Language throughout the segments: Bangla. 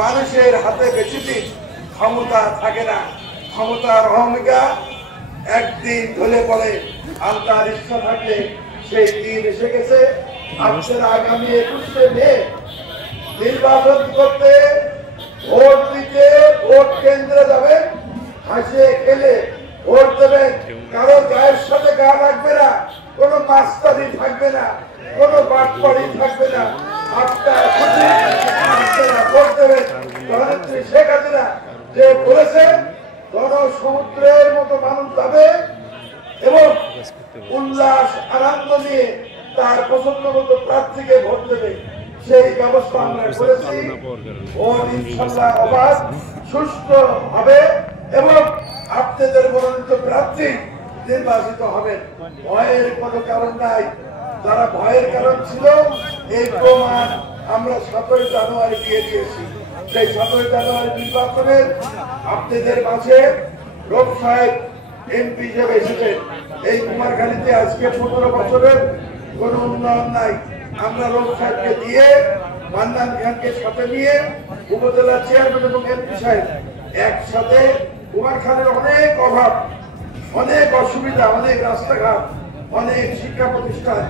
মানুষের হাতে বেশি দিন ক্ষমতা থাকে না। ক্ষমতার অহমিকা একদিন ঢলে পড়ে, আল্লাহর ইচ্ছা থাকলে সেই দিন এসে গেছে। আপনারা আগামী 21শে মে নির্বাচন করতে, ভোট দিতে, ভোট কেন্দ্রে যাবেন, হাসিয়ে খেলে ভোট দেবেন। কারো গায়ের সাথে গা রাখবে না, কোনো মাস্তানি থাকবে না, কোনো বাটপাড়ি থাকবে না। আপনার ভোট দেবেন। প্রধানমন্ত্রী শেখ হাসিনা যে বলেছেন জনসমুদ্রের মতো মানুষ যাবে এবং উল্লাস আনন্দ নিয়ে তার পছন্দ মতো প্রার্থীকে ভোট দেবে, সেই ব্যবস্থা আমরা করেছি। ভোট ইনশাআল্লাহ অবাধ সুষ্ঠু হবে এবং আপনাদের মনোনীত প্রার্থী নির্বাচিত হবেন। ভয়ের কোনো কারণ নাই। যারা ভয়ের কারণ ছিল এই প্রমাণ আমরা 17 জানুয়ারি দিয়ে দিয়েছি। সেই 17 জানুয়ারি নির্বাচনের আপনাদের মাঝে রব সাহেব এমপি হিসেবে এসেছেন। এই কুমারখালীতে আজকে 15 বছরের কোন উন্নয়ন নাই। আমরা রব সাহেবকে দিয়ে মান্নান খানকে সাথে নিয়ে উপজেলা চেয়ারম্যান এবং এমপি সাহেব একসাথে কুমারখালীর অনেক অভাব, অনেক অসুবিধা, অনেক রাস্তাঘাট, অনেক শিক্ষা প্রতিষ্ঠান,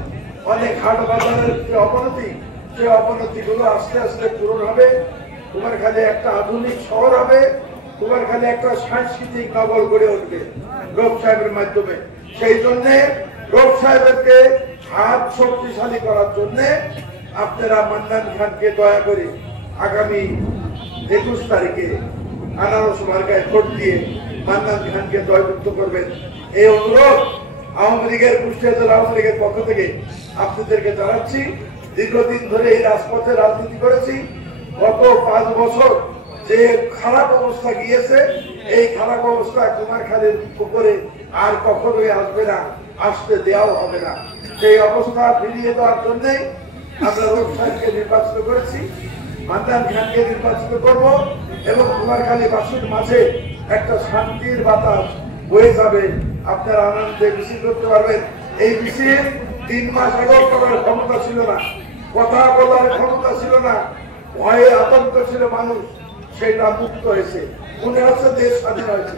অনেক হাট বাজারের যে অবনতি, সেই অবনতিগুলো আস্তে আস্তে পূরণ হবে। কুমারখালী একটা আধুনিক শহর হবে। কুমারখালী একটা সাংস্কৃতিক নগর গড়ে উঠবে রব সাহেবের মাধ্যমে। সেই জন্য রব সাহেবকে হাত শক্তিশালী করার জন্য আপনারা মান্নান খানকে দয়া করে আগামী 21 তারিখে আনারস মার্কায় ভোট দিয়ে মান্নান খানকে জয়যুক্ত করবেন। এই অনুরোধ আওয়ামী লীগের কুষ্টিয়া জেলা আওয়ামী লীগের পক্ষ থেকে আপনাদেরকে জানাচ্ছি। দীর্ঘদিন ধরে এই রাজপথে রাজনীতি করেছি। গত 5 বছর যে খারাপ অবস্থা গিয়েছে, এই খারাপ অবস্থা কুমারখালীর উপরে আর কখনোই আসবে না, আসতে দেওয়াও হবে না। সেই অবস্থা ফিরিয়ে দেওয়ার জন্যই আমরা রব সাহেবকে নির্বাচিত করেছি, মান্নান খানকে নির্বাচিত করব এবং কুমারখালীবাসীর মাঝে একটা শান্তির বাতাস বয়ে যাবে। আপনারা আনন্দে মিছিল করতে পারবেন। এই মিছিল 3 মাস আগেও করার ক্ষমতা ছিল না, কথা বলার ক্ষমতা ছিল না, ভয়ে আতঙ্ক ছিল মানুষ, সেটা মুক্ত হয়েছে। মনে হচ্ছে দেশ স্বাধীন হয়েছে।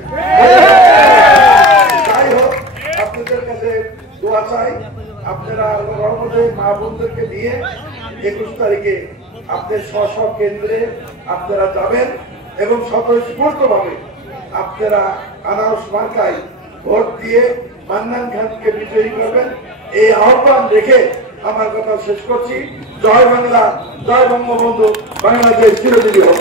যাই হোক, আপনাদের কাছে দোয়া চাই। আপনারা রহমতে মা বোনদেরকে নিয়ে 21 তারিখে আপনার স্ব কেন্দ্রে আপনারা যাবেন এবং স্বতঃস্ফূর্তভাবে আপনারা আনারস মার্কায় ভোট দিয়ে মান্নান খানকে বিজয়ী করবেন। এই আহ্বান রেখে আমার কথা শেষ করছি। জয় বাংলা, জয় বঙ্গবন্ধু, বাংলাদেশ চিরজীবী হোক।